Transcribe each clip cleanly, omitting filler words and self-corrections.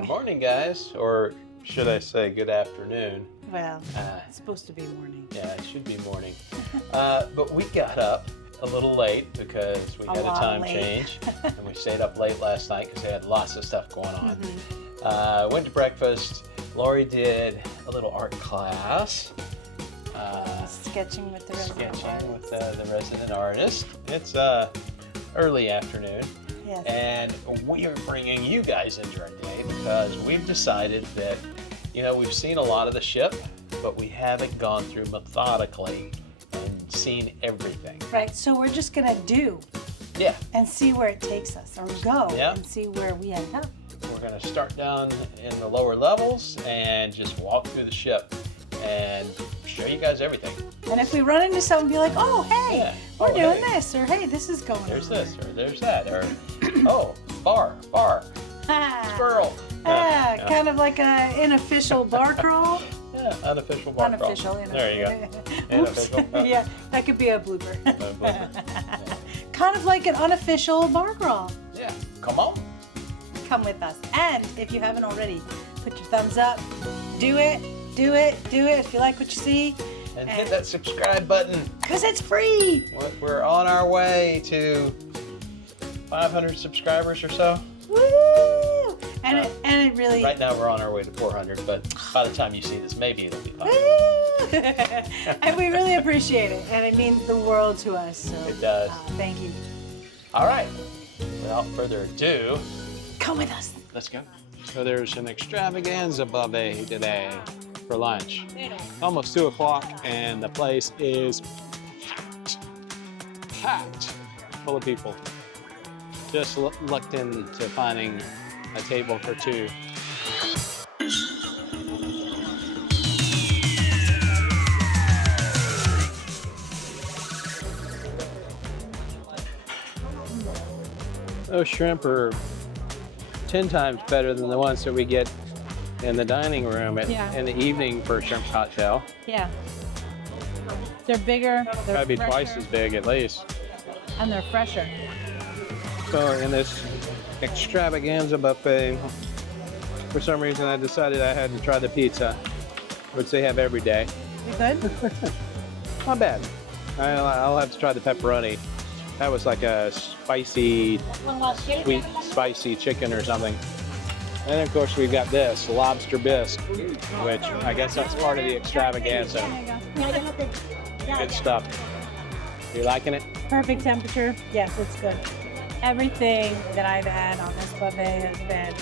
Good morning, guys. Or should I say good afternoon? Well, it's supposed to be morning. Yeah, it should be morning. But we got up a little late because we had a time change. And we stayed up late last night because they had lots of stuff going on. Went to breakfast. Lori did a little art class. Sketching with the resident artist. It's early afternoon. Yes. And we are bringing you guys into our day because we've decided that, you know, we've seen a lot of the ship, but we haven't gone through methodically and seen everything. Right, so we're just gonna do. Yeah. And see where it takes us, or go Yeah. and see where we end up. We're gonna start down in the lower levels and just walk through the ship and show you guys everything. And if we run into something, be like, oh, hey, Yeah. we're Oh, doing hey. this, or hey, this is going There's on. this, or there's that, or oh, bar, squirrel. Yeah, kind of like an unofficial bar crawl. Yeah, unofficial bar crawl. Unofficial. There you go. Oops. Unofficial. Yeah, that could be a blooper. Yeah. Kind of like an unofficial bar crawl. Yeah, come on. Come with us. And if you haven't already, put your thumbs up. Do it. If you like what you see. And hit that subscribe button. Because it's free. We're on our way to 500 subscribers or so. Woo! And it really. Right now we're on our way to 400, but by the time you see this, maybe it'll be 500. Woo! And we really appreciate it. And it means the world to us. So, It does. Thank you. All right. Without further ado, Come with us. let's go. So there's an extravaganza buffet today for lunch. Almost 2 o'clock, and the place is packed full of people. Just lucked into finding a table for 2. Those shrimp are 10 times better than the ones that we get in the dining room in the evening for a shrimp cocktail. Yeah. They're bigger. They're Gotta be fresher, twice as big at least. and they're fresher. So in this extravaganza buffet, for some reason I decided I had to try the pizza, which they have every day. You good? Not bad. I'll have to try the pepperoni. That was like a spicy, sweet, spicy chicken or something. And of course we've got this, lobster bisque, which I guess that's part of the extravaganza. Good stuff. You liking it? Perfect temperature. Yes, it's good. Everything that I've had on this buffet has been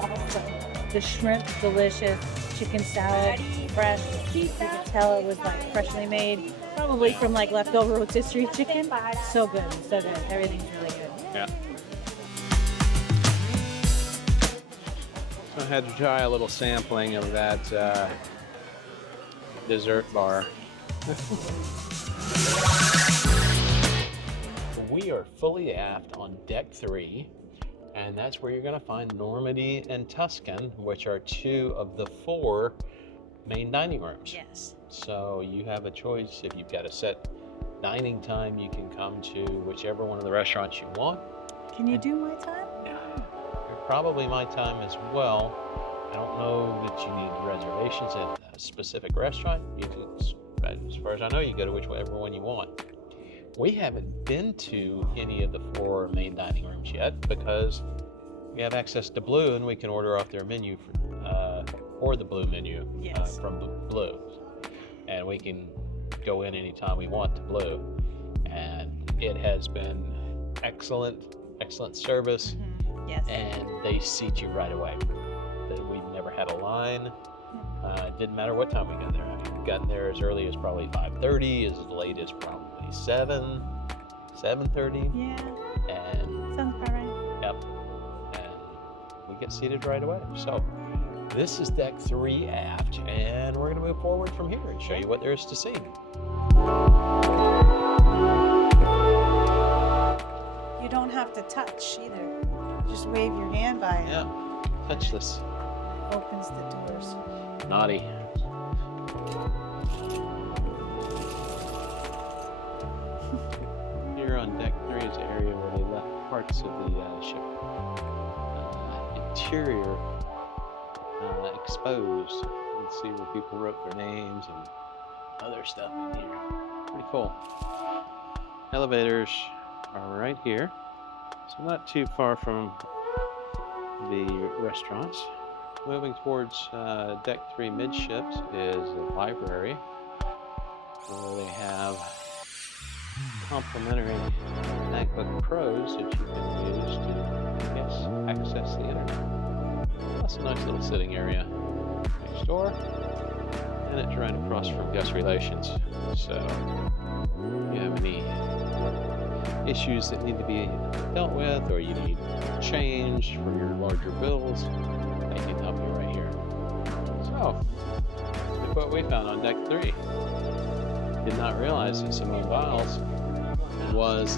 awesome. The shrimp, delicious. Chicken salad, fresh. You could tell it was like freshly made, probably from like leftover rotisserie chicken. So good, so good. Everything's really good. Yeah. I had to try a little sampling of that dessert bar. We are fully aft on deck 3, and that's where you're going to find Normandy and Tuscan, which are 2 of the 4 main dining rooms. Yes. So you have a choice. If you've got a set dining time, you can come to whichever one of the restaurants you want. Can you do my time? Probably my time as well. I don't know that you need reservations at a specific restaurant. You can, as far as I know, you go to whichever one you want. We haven't been to any of the 4 main dining rooms yet because we have access to Blue and we can order off their menu or the Blue menu from Blue. And we can go in anytime we want to Blue. And it has been excellent service. Yes. And they seat you right away. We've never had a line. It didn't matter what time we got there. I mean, we got there as early as probably 5:30, as late as probably 7:30. Yeah. And Sounds about right. yep. And we get seated right away. So this is deck 3 aft, and we're going to move forward from here and show you what there is to see. You don't have to touch either. Just wave your hand by it. Yeah. Touch this. It opens the doors. Naughty. Here on deck 3 is the area where they left parts of the ship. Interior exposed. You can see where people wrote their names and other stuff in here. Pretty cool. Elevators are right here, so not too far from the restaurants. Moving towards deck 3 midships is a library where they have complimentary MacBook Pros that you can use to, I guess, access the internet. That's a nice little sitting area next door, and it's right across from guest relations. So if you have any issues that need to be dealt with, or you need change for your larger bills, they can help you right here. So look what we found on deck 3. Did not realize that Simone Biles was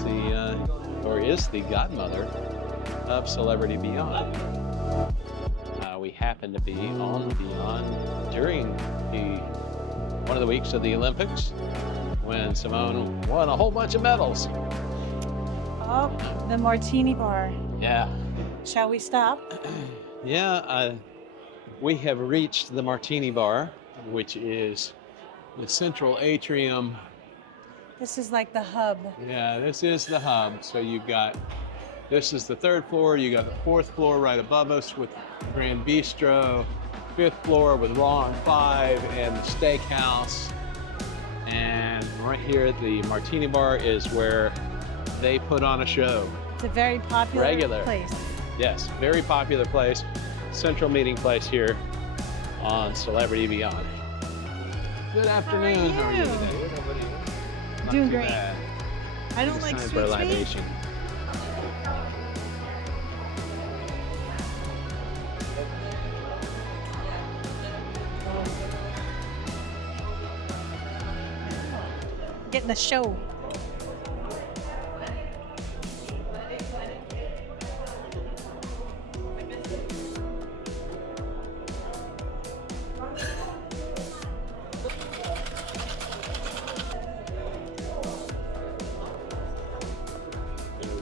is the godmother of Celebrity Beyond. We happened to be on Beyond during one of the weeks of the Olympics when Simone won a whole bunch of medals. Oh, the Martini bar. Yeah. Shall we stop? Yeah, we have reached the Martini bar, which is the central atrium. This is like the hub. Yeah, this is the hub. So this is the 3rd floor. You got the 4th floor right above us with Grand Bistro, 5th floor with Raw on 5 and the steakhouse. And right here at the Martini bar is where they put on a show. It's a very popular place. Yes, very popular place. Central meeting place here on Celebrity Beyond. Good afternoon. How are you today? Not Doing too great. bad. I don't It's like time sweet for a sweet. libation. Getting the show.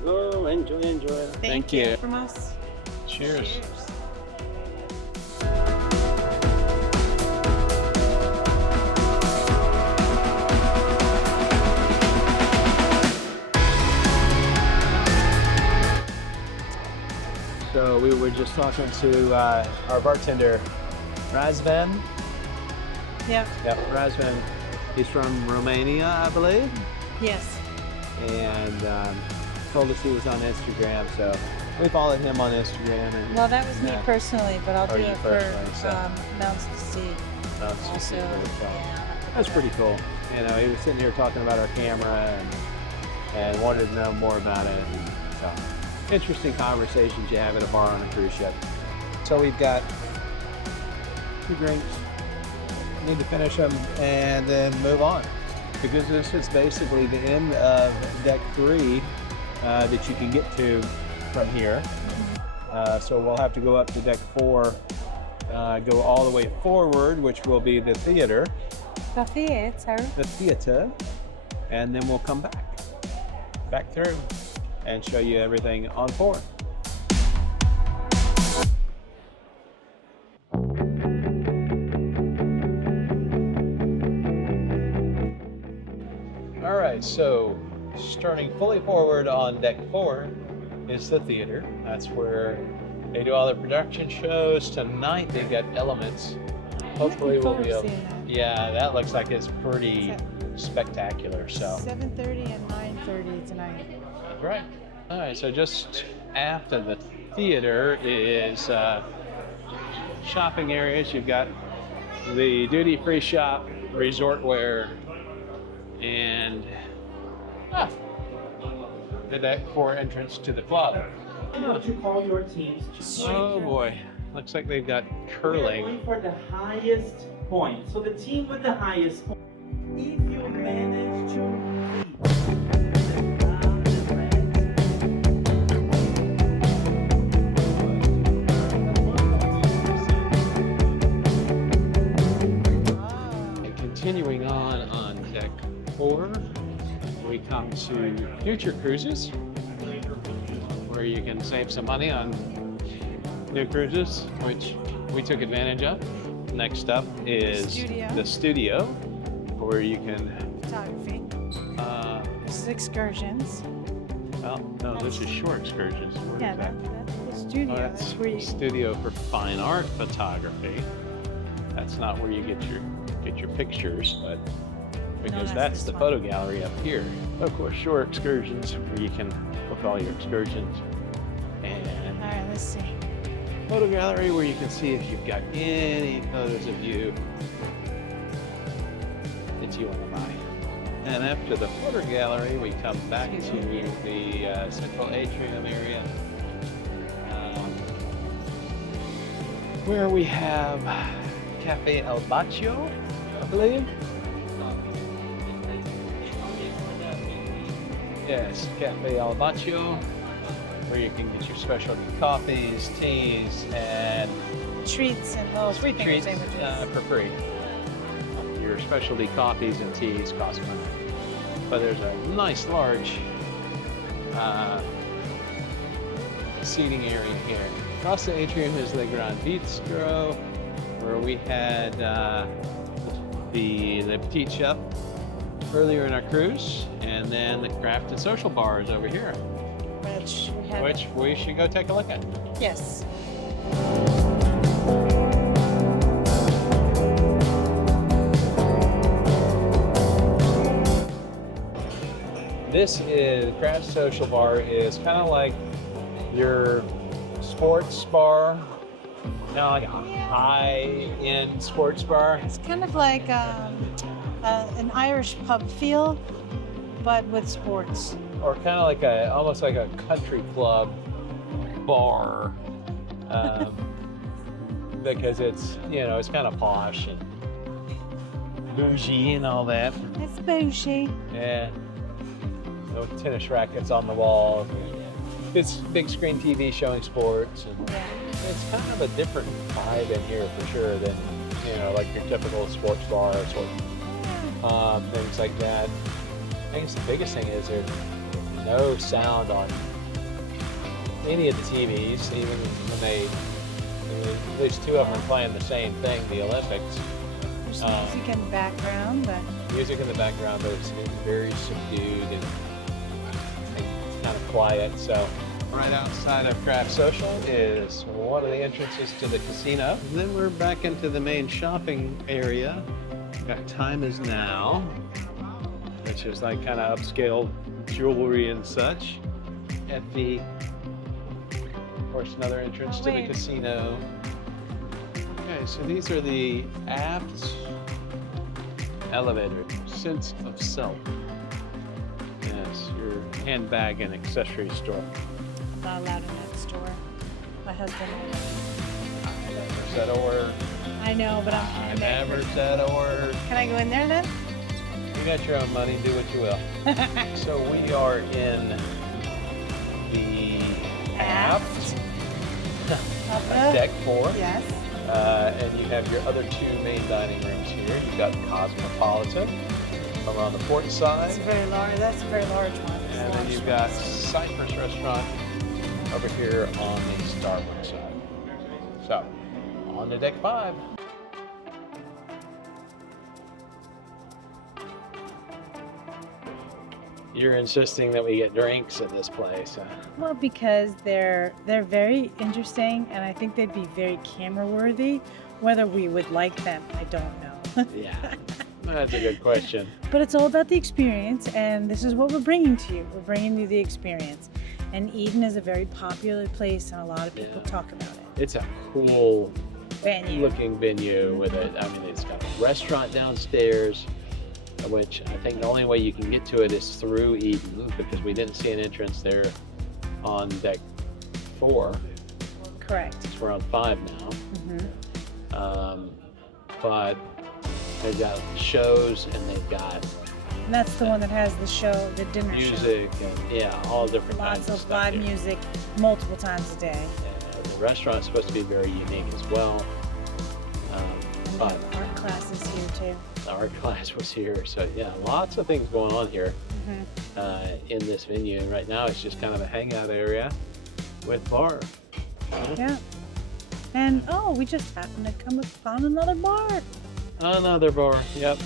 Go, enjoy. Thank you. From us. Cheers. So we were just talking to our bartender, Razvan. Yeah. Yep, Razvan. He's from Romania, I believe, Yes. and told us he was on Instagram. So we followed him on Instagram. And Well, that was me Yeah. personally, but I'll Or do you it for personally, so. Mounts to See. that's just Also, really fun. yeah. That's pretty cool. You know, he was sitting here talking about our camera and wanted to know more about it. And so, interesting conversations you have at a bar on a cruise ship. So we've got 2 drinks. Need to finish them and then move on, because this is basically the end of deck 3 that you can get to from here. So we'll have to go up to deck 4, go all the way forward, which will be the theater. The The theater, and then we'll come back through and show you everything on board. All right, so starting fully forward on deck 4 is the theater. That's where they do all the production shows. Tonight they got Elements. Hopefully we'll be able. Yeah, that looks like it's pretty spectacular. So 7:30 and 9:30 tonight. that's right. All right, so just after the theater is shopping areas. You've got the duty-free shop, resort wear, and the deck 4 entrance to the club. Now to call your teams to Oh boy, looks like they've got We are curling. going for the highest point. So the team with the highest point, if you manage to reach the And continuing on deck 4, we come to Future Cruises, where you can save some money on new cruises, which we took advantage of. Next up is the studio, where you can. Photography. This is excursions. Oh no, this is short excursions. What Yeah, is that? that's the studio. Oh, that's where you. studio for fine art photography. That's not where you get your pictures, but because that's the photo gallery up here. Of course, short excursions where you can book all your excursions, and All right, let's see. photo gallery where you can see if you've got any photos of you that you want to buy. And after the photo gallery, we come back to the central atrium area, where we have Cafe El Baccio, I believe. Yes, Cafe El Baccio, where you can get your specialty coffees, teas, and Treats and little sweet finger treats sandwiches. for free. Your specialty coffees and teas cost money. But there's a nice large seating area here. Across the atrium is the Grand Bistro, where we had the Le Petit Chef earlier in our cruise, and then the craft and social bars over here, which we should go take a look at. Yes. This is craft social bar is kind of like your sports bar, kind of like a high-end sports bar. It's kind of like an Irish pub feel, but with sports. Or kind of like almost like a country club bar, because it's it's kind of posh and bougie and all that. It's bougie. Yeah. No tennis rackets on the wall. It's big screen TV showing sports, and it's kind of a different vibe in here for sure than like your typical sports bar or things like that. I guess the biggest thing is there's no sound on any of the TVs, even when at least two of them are playing the same thing, the Olympics. There's music in the background, but Music in the background, but it's very subdued and kind of quiet. So right outside of Craft Social is one of the entrances to the casino. And then we're back into the main shopping area. We've got Time Is Now, which is like kind of upscale jewelry and such. At the, of course, another entrance to the casino. Okay, so these are the aft elevator, sense of self. Yes, your handbag and accessory store. I'm not allowed in that store. My husband will. I never said a word. I know, but I never said a word. Can I go in there then? You got your own money, do what you will. So we are in the aft deck 4. Yes. And you have your other two main dining rooms here. You've got Cosmopolitan over on the port side. That's a very large one. And then you've got Cypress Restaurant over here on the starboard side. So, on to deck 5. You're insisting that we get drinks at this place, huh? Well, because they're very interesting, and I think they'd be very camera worthy. Whether we would like them, I don't know. Yeah, that's a good question. But it's all about the experience, and this is what we're bringing to you. We're bringing you the experience. And Eden is a very popular place, and a lot of people talk about it. It's a cool Venue. looking venue with it. I mean, it's got a restaurant downstairs, which I think the only way you can get to it is through Eden, because we didn't see an entrance there on deck 4. Correct. We're on 5 now. But they've got shows, and they've got And that's the one that has the show, the dinner music, and all different show. kinds Lots of of stuff live here. music multiple times a day. And the restaurant's supposed to be very unique as well. And But the art classes here too. the art class was here, so yeah, lots of things going on here in this venue. And right now, it's just kind of a hangout area with bar. Yeah. And oh, we just happened to come upon another bar. Another bar. Yep.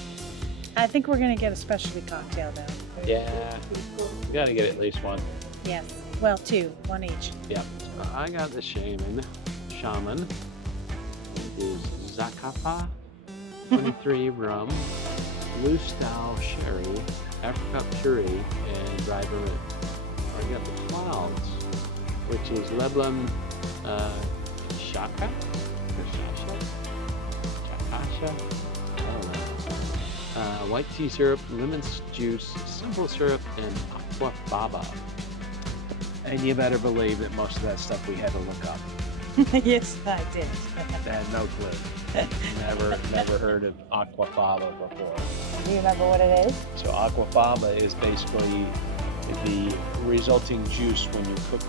I think we're gonna get a specialty cocktail though. Yeah. You gotta get at least one. Yes. Well, two, one each. Yep. I got the Shaman. It is Zacapa 23 rum, loose style sherry, apricot puree, and dry vermouth. I got the Clouds, which is Leblon Shaka? Or Shasha? I don't know. White tea syrup, lemon juice, simple syrup, and aqua baba. And you better believe that most of that stuff we had to look up. Yes, I did. I had no clue. Never heard of aquafaba before. Do you remember what it is? So aquafaba is basically the resulting juice when you cook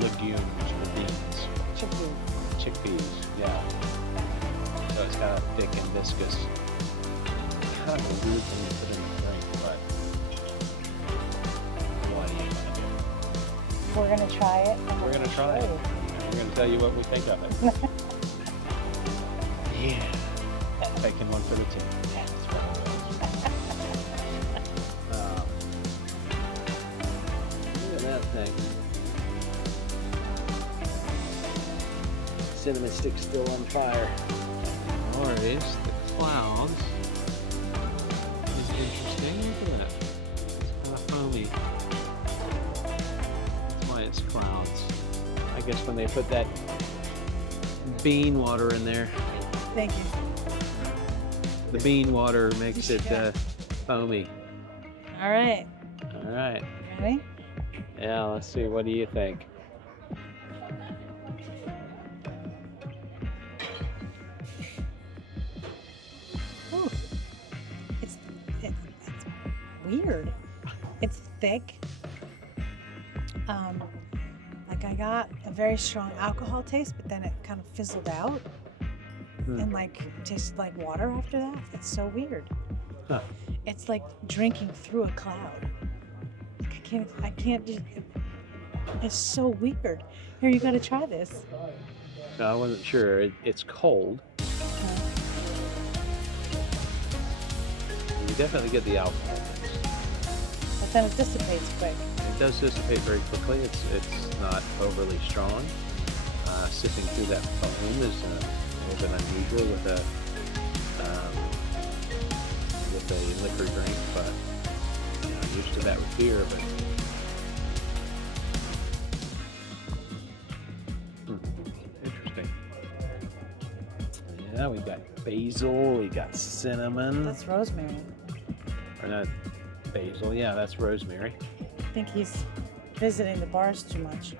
legumes or beans. Chickpeas, yeah. So it's kind of thick and viscous. Kind of a weird thing to put in a drink, but what are you gonna do? We're gonna try it. And We're gonna try it. We're gonna tell you what we think of it. Yeah. Taking one for the team. Look at that thing. Cinnamon stick's still on fire. Or is the Clouds. Is interesting. Look at that. It's kind of foamy. That's why it's Clouds. I guess when they put that bean water in there, Thank you. the bean water makes it foamy. All right. All right. Ready? Yeah, let's see. What do you think? Ooh. It's weird. It's thick. Like I got a very strong alcohol taste, but then it kind of fizzled out and like tasted like water after that. It's so weird. Huh. It's like drinking through a cloud. I can't just, it's so weird. Here, you gotta try this. So I wasn't sure. It's cold. You definitely get the alcohol taste. But then it dissipates quick. It does dissipate very quickly. It's not overly strong. Sipping through that foam is a little bit unusual with a liquor drink, but you know, used to that with beer. But interesting. Yeah, we got basil. We got cinnamon. That's rosemary. Or not basil. Yeah, that's rosemary. I think he's visiting the bars too much.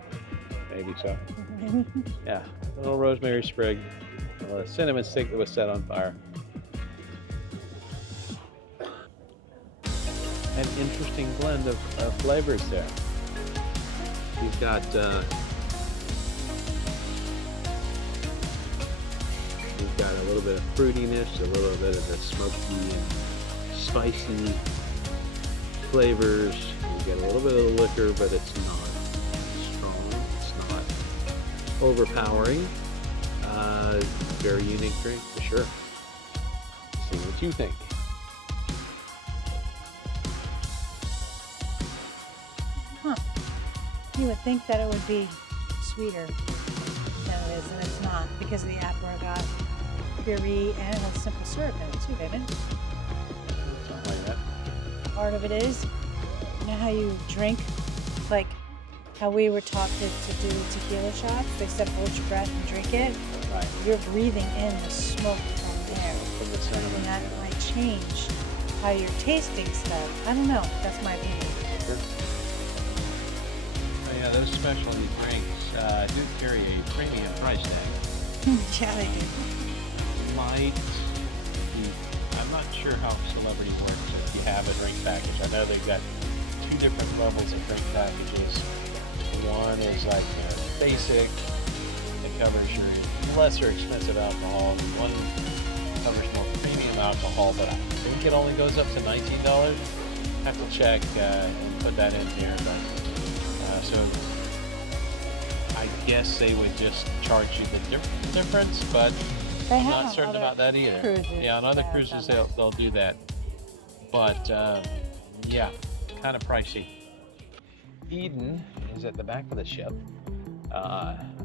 Maybe so. Yeah, a little rosemary sprig, a cinnamon stick that was set on fire. An interesting blend of flavors there. You've got a little bit of fruitiness, a little bit of the smoky and spicy flavors. You get a little bit of the liquor, but it's not strong. It's not overpowering. Very unique drink for sure. See what you think. Huh. You would think that it would be sweeter than it is, and it's not because of the apricot puree and it has simple syrup in it too, didn't it? Something like that. Part of it is, you know how you drink, like how we were taught to do tequila shots? They said hold your breath and drink it. Right. You're breathing in the smoke from there. From the cinnamon. And that might change how you're tasting stuff. I don't know. That's my opinion. Sure. Oh, yeah, those specialty drinks do carry a premium price tag. Yeah, they do. Might be, I'm not sure how celebrity works if you have a drink package. I know they've got two different levels of drink packages. One is like basic, that covers your lesser expensive alcohol. One covers more premium alcohol, but I think it only goes up to $19. Have to check and put that in here. But so I guess they would just charge you the difference, but They I'm have not certain other about that either. cruises Yeah, on other that cruises have done they'll do that, but yeah, kind of pricey. Eden is at the back of the ship.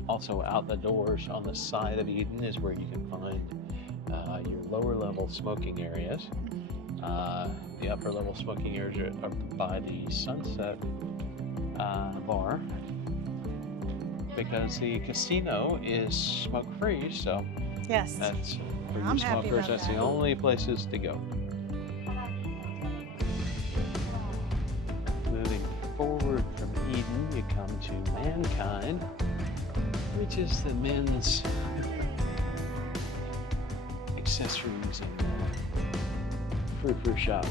Also out the doors on the side of Eden is where you can find your lower level smoking areas. The upper level smoking areas are by the Sunset bar, because the casino is smoke free, so Yes. that's for you I'm happy smokers, about that's that. the only places to go. Moving forward from Eden, you come to Mankind, which is the men's accessories and frou-frou shop.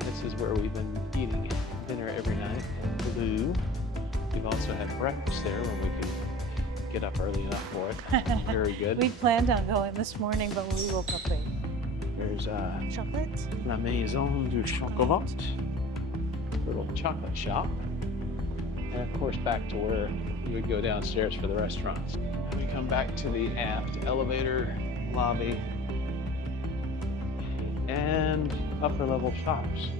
This is where we've been eating dinner every night at Blue. We've also had breakfast there when we could get up early enough for it. Very good. We planned on going this morning, but we woke up late. There's Chocolate? La Maison du Chocolat, little chocolate shop. And of course back to where you would go downstairs for the restaurants. We come back to the aft elevator lobby and upper level shops.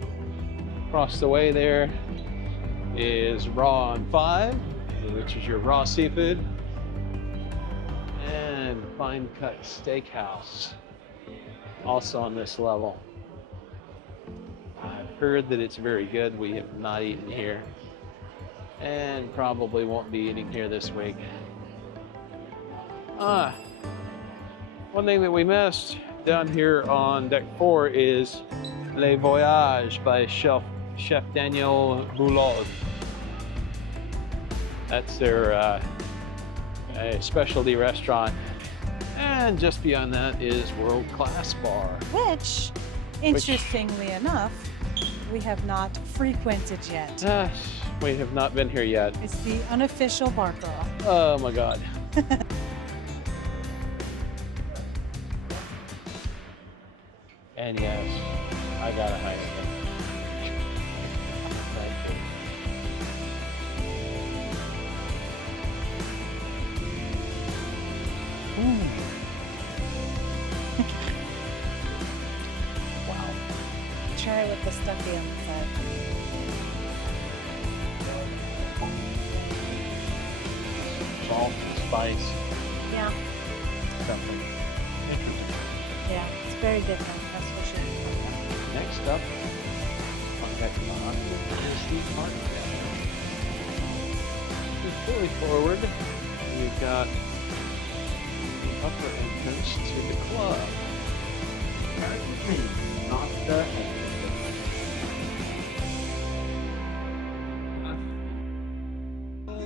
Across the way there is Raw on 5, which is your raw seafood, and Fine Cut Steakhouse, also on this level. I've heard that it's very good. We have not eaten here and probably won't be eating here this week. One thing that we missed down here on deck 4 is Le Voyage by Chef Daniel Boulod. That's their a specialty restaurant. And just beyond that is World Class Bar. Which, interestingly enough, we have not frequented yet. We have not been here yet. It's the unofficial bar crawl. Oh my God. And yes, I got a Heineken. Thank you. Wow. Try it with the stuffy on the side. Salt, spice, Yeah, something interesting. yeah, it's very different, that's for sure. Next up, on deck 5 is the Martini. Fully forward, we've got the upper entrance to the club. Not the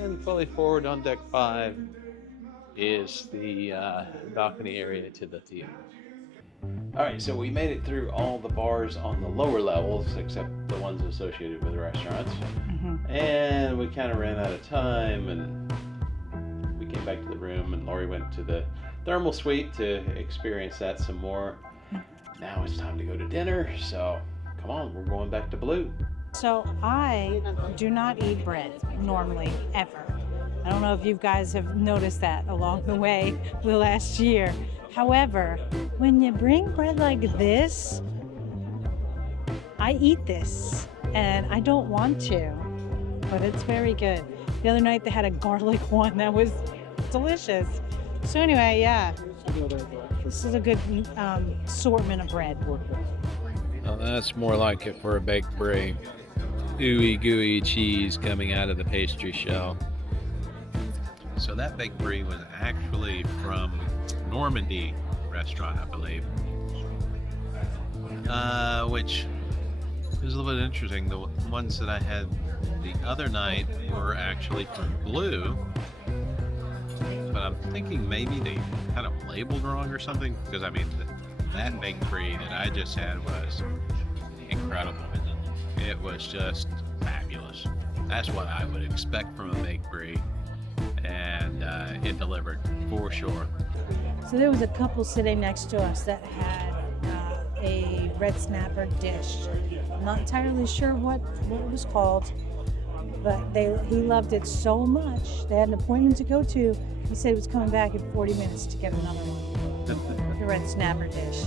And fully forward on deck 5 is the balcony area to the theater. All right, so we made it through all the bars on the lower levels, except the ones associated with the restaurants. And we kind of ran out of time, and we came back to the room, and Lori went to the thermal suite to experience that some more. Now it's time to go to dinner, so come on, we're going back to Blue. So I do not eat bread normally, ever. I don't know if you guys have noticed that along the way the last year. However, when you bring bread like this, I eat this, and I don't want to, but it's very good. The other night they had a garlic one that was delicious. So anyway, yeah, this is a good assortment of bread. Well, that's more like it for a baked brie. Ooey gooey cheese coming out of the pastry shell. So that baked brie was actually from Normandy restaurant, I believe. Which is a little bit interesting. The ones that I had the other night were actually from Blue. But I'm thinking maybe they kind of labeled wrong or something, because I mean that baked brie that I just had was incredible. It was just fabulous. That's what I would expect from a baked brie, and it delivered for sure. So there was a couple sitting next to us that had a red snapper dish. I'm not entirely sure what it was called, but he loved it so much. They had an appointment to go to. He said he was coming back in 40 minutes to get another one. The red snapper dish.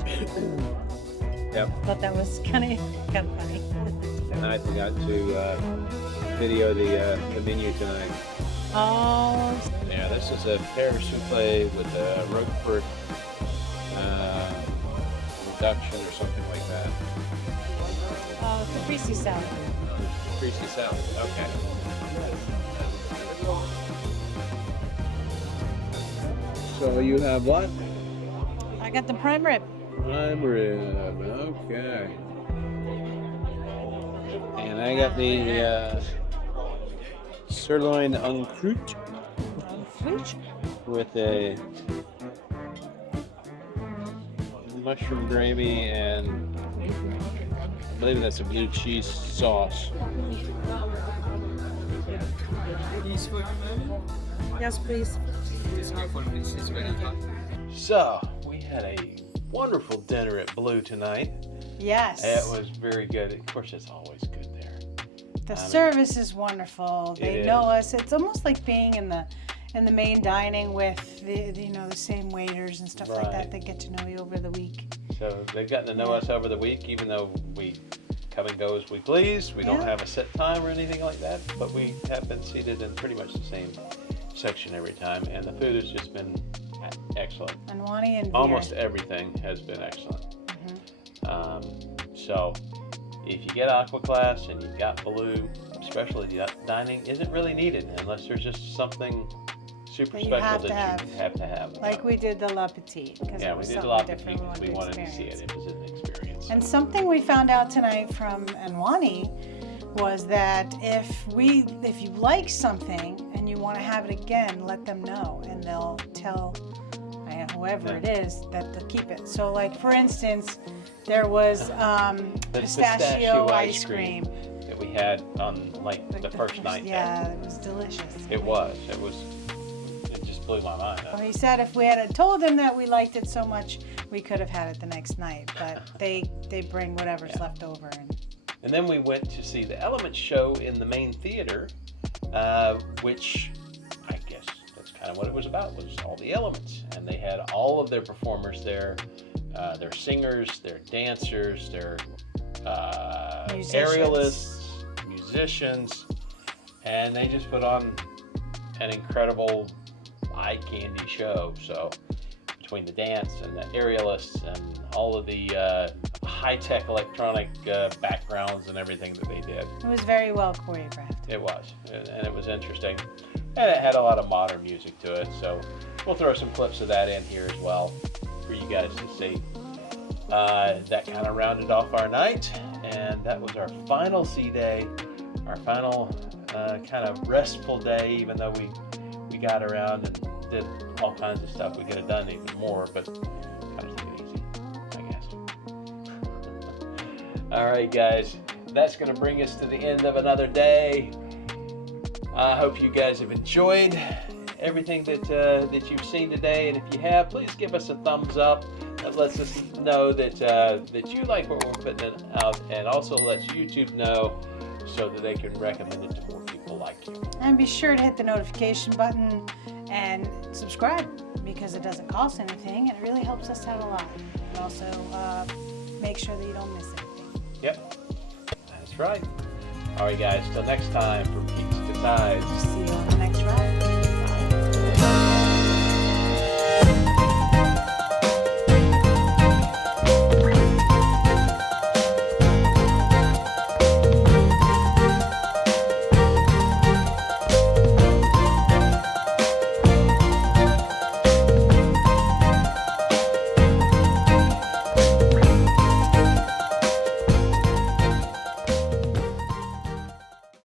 Yep. Thought that was kind of funny. And I forgot to video the menu tonight. Oh. Yeah, this is a pear souffle with a Roquefort reduction or something like that. Oh, caprese salad. Greasy salad. Okay. So you have what? I got the prime rib. Prime rib. Okay. And I got the sirloin en croûte with a mushroom gravy and I believe that's a blue cheese sauce. Yes, please. So, we had a wonderful dinner at Blue tonight. Yes. It was very good. Of course, it's always good there. The service is wonderful. They It know is. us. It's almost like being in the main dining with the same waiters and stuff like Right. that. They get to know you over the week. So, they've gotten to know us over the week, even though we come and go as we please. We don't Yeah. have a set time or anything like that, but we have been seated in pretty much the same section every time, and the food has just been excellent. And Wani and Almost everything has been excellent. So, if you get AquaClass and you've got Blue, specialty dining isn't really needed unless there's just something super That you special have that to have. you have to have. Like we did the La Petite. Yeah, it we was did a something lot different because we wanted to see experience. it. It was an experience. And something we found out tonight from Anwani was that if you like something and you want to have it again, let them know and they'll tell whoever it is that they'll keep it. So like for instance, there was The pistachio ice cream that we had on like the first night. Yeah, it was delicious. It was. It just blew my mind. Well, he said if we had told him that we liked it so much, we could have had it the next night. But they bring whatever's left over. And then we went to see the Elements show in the main theater, which I guess that's kind of what it was about, was all the elements. And they had all of their performers there, their singers, their dancers, their aerialists, musicians, and they just put on an incredible eye candy show. So between the dance and the aerialists and all of the high-tech electronic backgrounds and everything that they did. It was very well choreographed. It was, and it was interesting. And it had a lot of modern music to it, so we'll throw some clips of that in here as well for you guys to see. That kind of rounded off our night, and that was our final sea day, our final kind of restful day, even though we got around and did all kinds of stuff. We could have done even more, but kind of took it easy, I guess. All right, guys, that's going to bring us to the end of another day. I hope you guys have enjoyed everything that you've seen today, and if you have, please give us a thumbs up. That lets us know that you like what we're putting out, and also lets YouTube know so that they can recommend it to more people like you. And be sure to hit the notification button and subscribe because it doesn't cost anything and it really helps us out a lot. And also make sure that you don't miss anything. Yep, that's right. All right, guys, till next time, from Peaks to Tides. See you on the next ride.